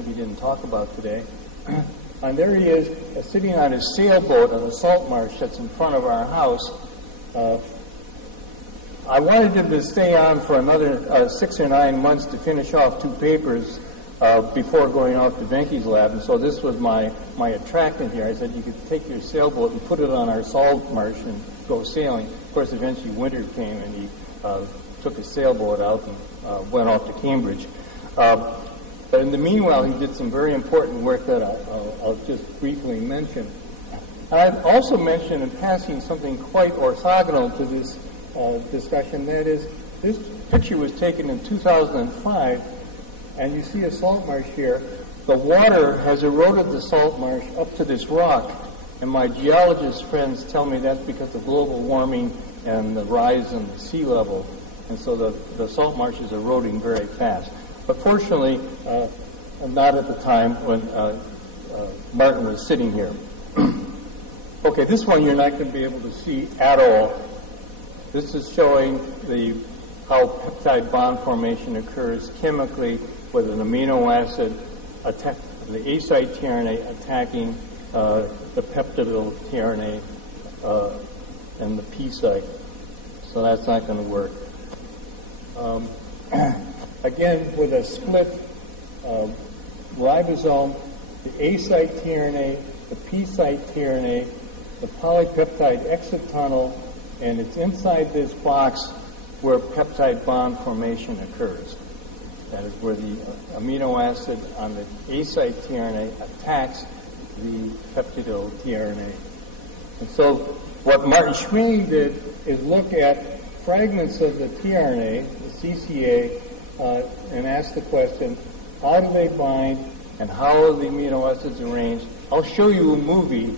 we didn't talk about today. And there he is sitting on his sailboat on the salt marsh that's in front of our house. I wanted him to stay on for another 6 or 9 months to finish off 2 papers before going off to Venke's lab, and so this was my attraction here. I said you could take your sailboat and put it on our salt marsh and go sailing. Of course, eventually winter came and he took his sailboat out and went off to Cambridge. But in the meanwhile, he did some very important work that I'll just briefly mention. I'd also mention in passing something quite orthogonal to this discussion. That is, this picture was taken in 2005, and you see a salt marsh here. The water has eroded the salt marsh up to this rock, and my geologist friends tell me that's because of global warming and the rise in the sea level, and so the salt marsh is eroding very fast. But fortunately, not at the time when Martin was sitting here. Okay, this one you're not going to be able to see at all. This is showing how peptide bond formation occurs chemically with an amino acid, the A site tRNA attacking the peptidyl tRNA and the P site. So that's not going to work. Again, with a split ribosome, the A site tRNA, the P site tRNA, the polypeptide exit tunnel, and it's inside this box where peptide bond formation occurs. That is where the amino acid on the A site tRNA attacks the peptidyl tRNA. And so what Martin Schmeling did is look at fragments of the tRNA, the CCA, and ask the question, how do they bind and how are the amino acids arranged? I'll show you a movie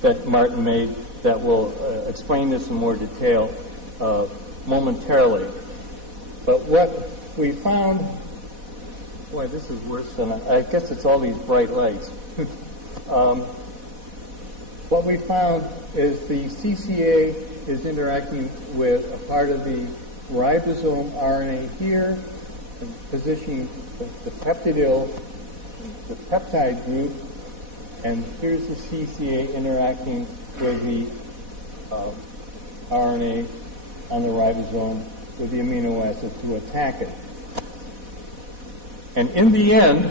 that Martin made that will explain this in more detail momentarily. But what we found, boy, this is worse than I guess it's all these bright lights. What we found is the CCA is interacting with a part of the ribosome RNA here, positioning the peptidyl, the peptide group, and here's the CCA interacting with the RNA on the ribosome with the amino acid to attack it. And in the end,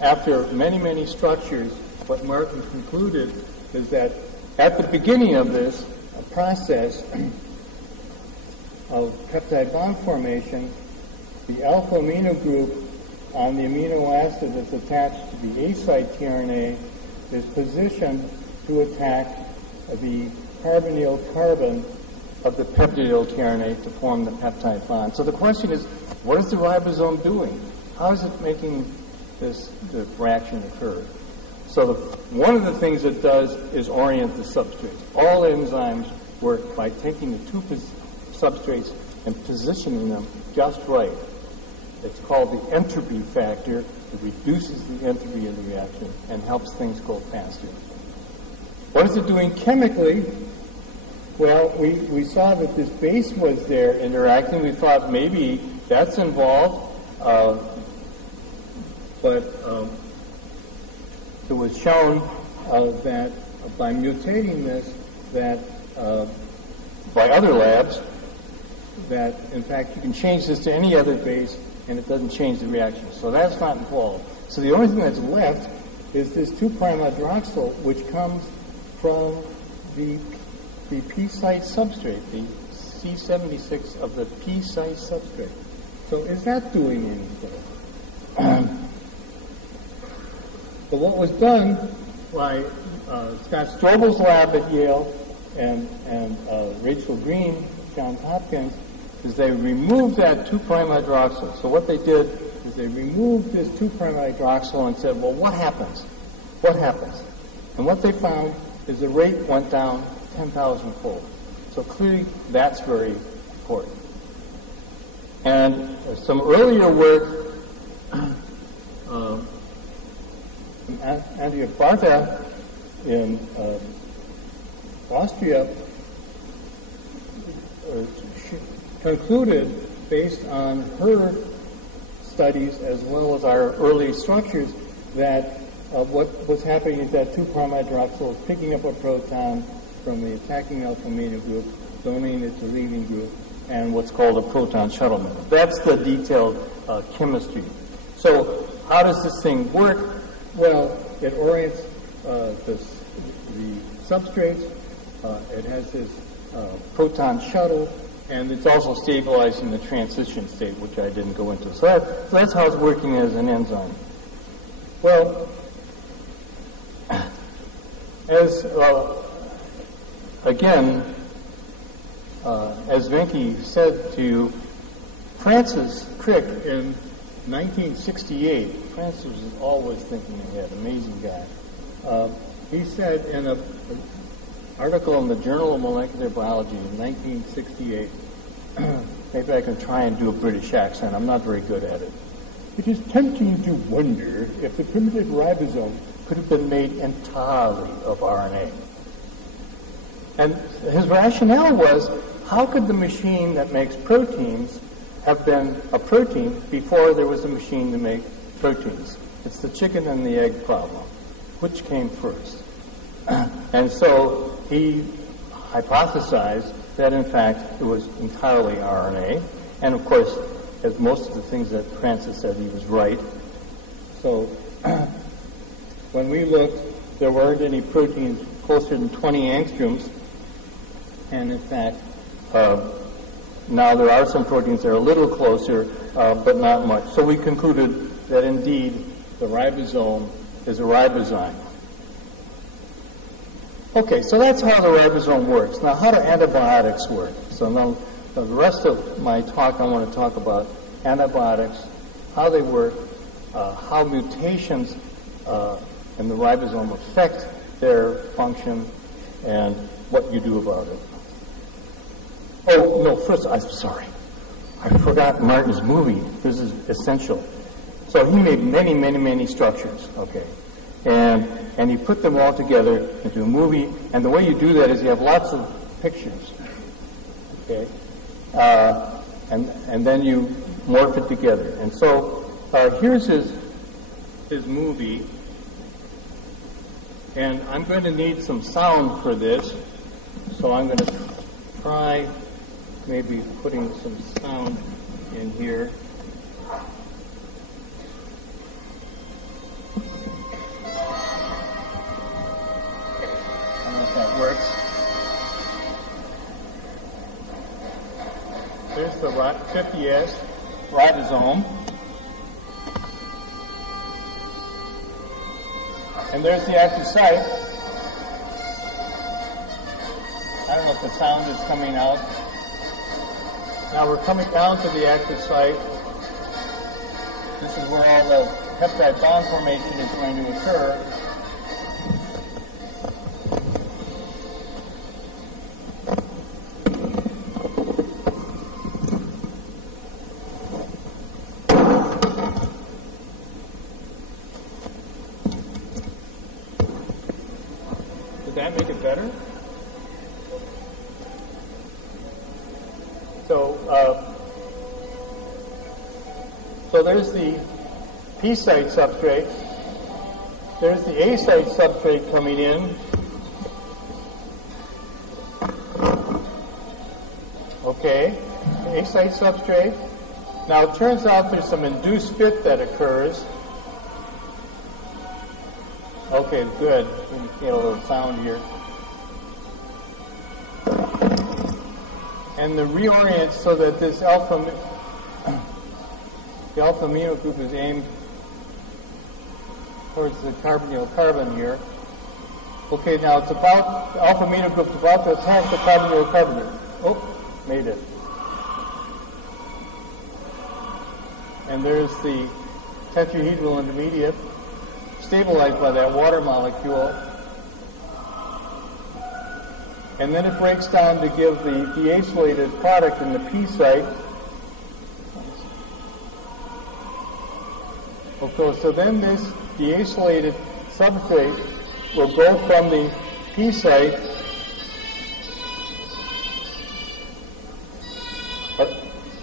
after many, many structures, what Martin concluded is that at the beginning of this process of peptide bond formation, the alpha amino group on the amino acid that's attached to the A site tRNA is positioned to attack the carbonyl carbon of the peptidyl tRNA to form the peptide bond. So the question is, what is the ribosome doing? How is it making the reaction occur? So one of the things it does is orient the substrates. All enzymes work by taking the 2 substrates and positioning them just right. It's called the entropy factor. It reduces the entropy of the reaction and helps things go faster. What is it doing chemically? Well, we saw that this base was there interacting. We thought maybe that's involved, but it was shown that by mutating this, that by other labs, that in fact you can change this to any other base and it doesn't change the reaction. So that's not involved. So the only thing that's left is this 2' hydroxyl, which comes from the P site substrate, the C76 of the P site substrate. So is that doing anything? So what was done by Scott Strobel's lab at Yale and Rachel Green, Johns Hopkins, is they removed that 2' hydroxyl. So what they did is they removed this 2' hydroxyl and said, well, what happens? What happens? And what they found is the rate went down 10,000-fold. So clearly that's very important. And some earlier work, Andrea Barta in Austria concluded, based on her studies as well as our early structures that what was happening is that 2'-hydroxyl is picking up a proton from the attacking alpha-amino group, donating it to the leaving group, and what's called a proton shuttle method. That's the detailed chemistry. So how does this thing work? Well, it orients the substrates. It has this proton shuttle, and it's also stabilized in the transition state, which I didn't go into. So that's how it's working as an enzyme. Well, as Venki said to you, Francis Crick in 1968, Francis was always thinking ahead, amazing guy. He said in an article in the Journal of Molecular Biology in 1968, maybe I can try and do a British accent, I'm not very good at it. It is tempting to wonder if the primitive ribosome could have been made entirely of RNA. And his rationale was, how could the machine that makes proteins have been a protein before there was a machine to make proteins? It's the chicken and the egg problem. Which came first? And so he hypothesized that, in fact, it was entirely RNA. And, of course, as most of the things that Francis said, he was right. So when we looked, there weren't any proteins closer than 20 angstroms. And, in fact, now there are some proteins that are a little closer, but not much. So we concluded that, indeed, the ribosome is a ribozyme. Okay, so that's how the ribosome works. Now, how do antibiotics work? So now, the rest of my talk, I want to talk about antibiotics, how they work, how mutations in the ribosome affect their function, and what you do about it. Oh, no, first, I'm sorry. I forgot Martin's movie. This is essential. So he made many, many, many structures, okay? And he put them all together into a movie, and the way you do that is you have lots of pictures, okay? And then you morph it together. And so here's his movie, and I'm going to need some sound for this, so I'm going to try maybe putting some sound in here. I don't know if that works. There's the 50S ribosome. And there's the active site. I don't know if the sound is coming out. Now we're coming down to the active site. This is where all the peptide bond formation is going to occur. Did that make it better? So there's the P site substrate. There's the A site substrate coming in. Okay, the A site substrate. Now it turns out there's some induced fit that occurs. Okay, good. We can get a little sound here. And the reorient so that this alpha amino group is aimed towards the carbonyl carbon here. Okay, now it's about, the alpha amino group's about to attack the carbonyl carbon. Oh, made it. And there's the tetrahedral intermediate, stabilized by that water molecule. And then it breaks down to give the deacylated product in the P site. Okay, so then this deacylated substrate will go from the P site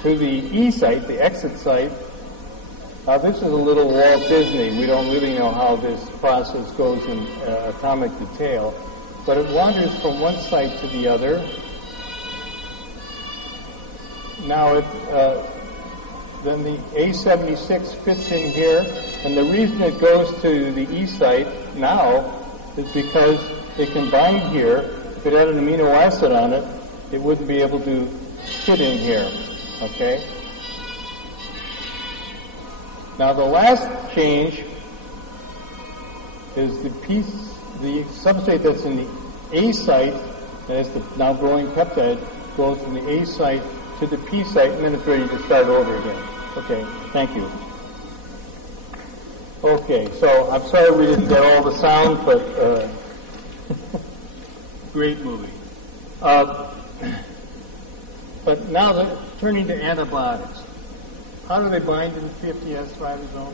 to the E site, the exit site, Now this is a little Walt Disney. We don't really know how this process goes in atomic detail, but it wanders from one site to the other. Now then the A76 fits in here, and the reason it goes to the E site now is because it can bind here. If it had an amino acid on it, it wouldn't be able to fit in here, okay? Now the last change is the substrate that's in the A site, that is the now growing peptide, goes from the A site to the P site, and then it's ready to start over again. Okay, thank you. Okay, so I'm sorry we didn't get all the sound, but great movie. But now turning to antibiotics. How do they bind to the 50S ribosome?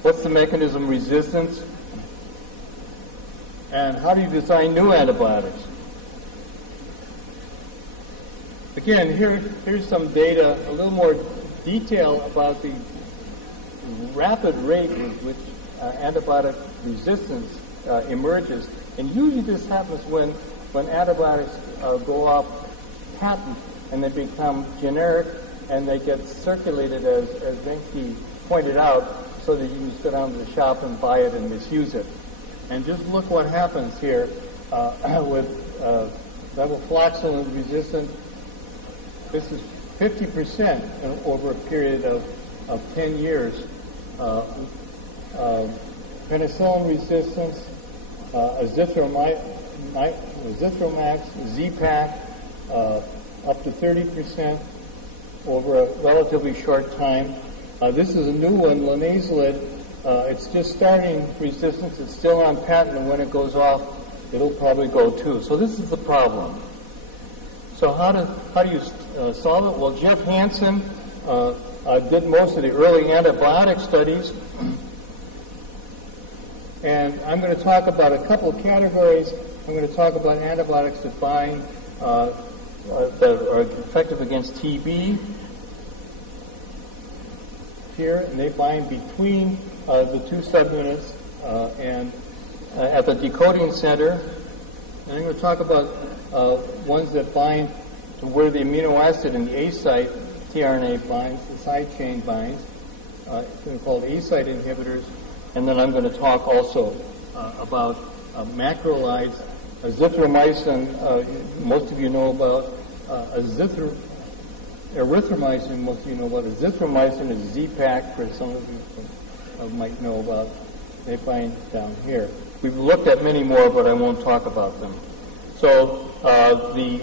What's the mechanism of resistance? And how do you design new antibiotics? Again, here's some data, a little more detail about the rapid rate with which antibiotic resistance emerges. And usually this happens when antibiotics go off patent and they become generic and they get circulated, as Venki pointed out, so that you can go down to the shop and buy it and misuse it. And just look what happens here with levofloxacin resistant. This is 50% over a period of 10 years. Penicillin resistance, azithromax, Z-Pak, up to 30% over a relatively short time. This is a new one, linezolid. It's just starting resistance. It's still on patent, and when it goes off, it'll probably go too. So this is the problem. So how do you solve it? Well, Jeff Hansen did most of the early antibiotic studies, and I'm going to talk about a couple of categories. I'm going to talk about antibiotics that bind that are effective against TB here, and they bind between the two subunits and at the decoding center. And I'm going to talk about ones that bind to where the amino acid in the A site, tRNA binds, the side chain binds. They're called A site inhibitors. And then I'm going to talk also about macrolides, azithromycin. Most of you know about erythromycin. Most of you know about azithromycin is Z-Pak, for some of you might know about. They bind down here. We've looked at many more, but I won't talk about them. So the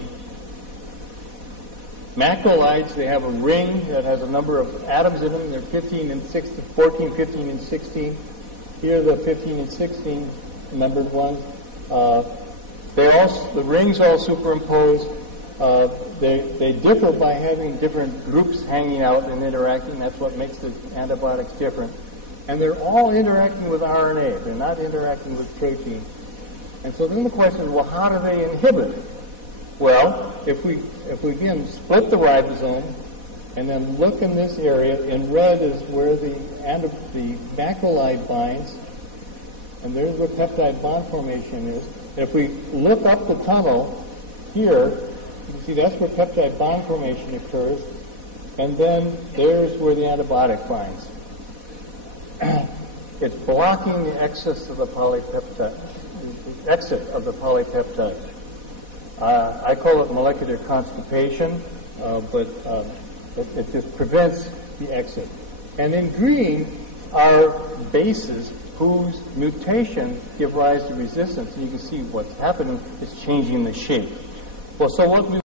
macrolides, they have a ring that has a number of atoms in them. They're 15 and 16, 14, 15, and 16. Here are the 15 and 16 numbered ones. The rings all superimposed. They differ by having different groups hanging out and interacting. That's what makes the antibiotics different. And they're all interacting with RNA. They're not interacting with protein. And so then the question is, well, how do they inhibit it? Well, if we again split the ribosome and then look in this area, in red is where the macrolide binds, and there's where peptide bond formation is. If we look up the tunnel here, you can see that's where peptide bond formation occurs, and then there's where the antibiotic binds. It's blocking the exit of the polypeptide. I call it molecular constipation, but it just prevents the exit. And in green are bases whose mutation give rise to resistance. And you can see what's happening is changing the shape. Well, so what we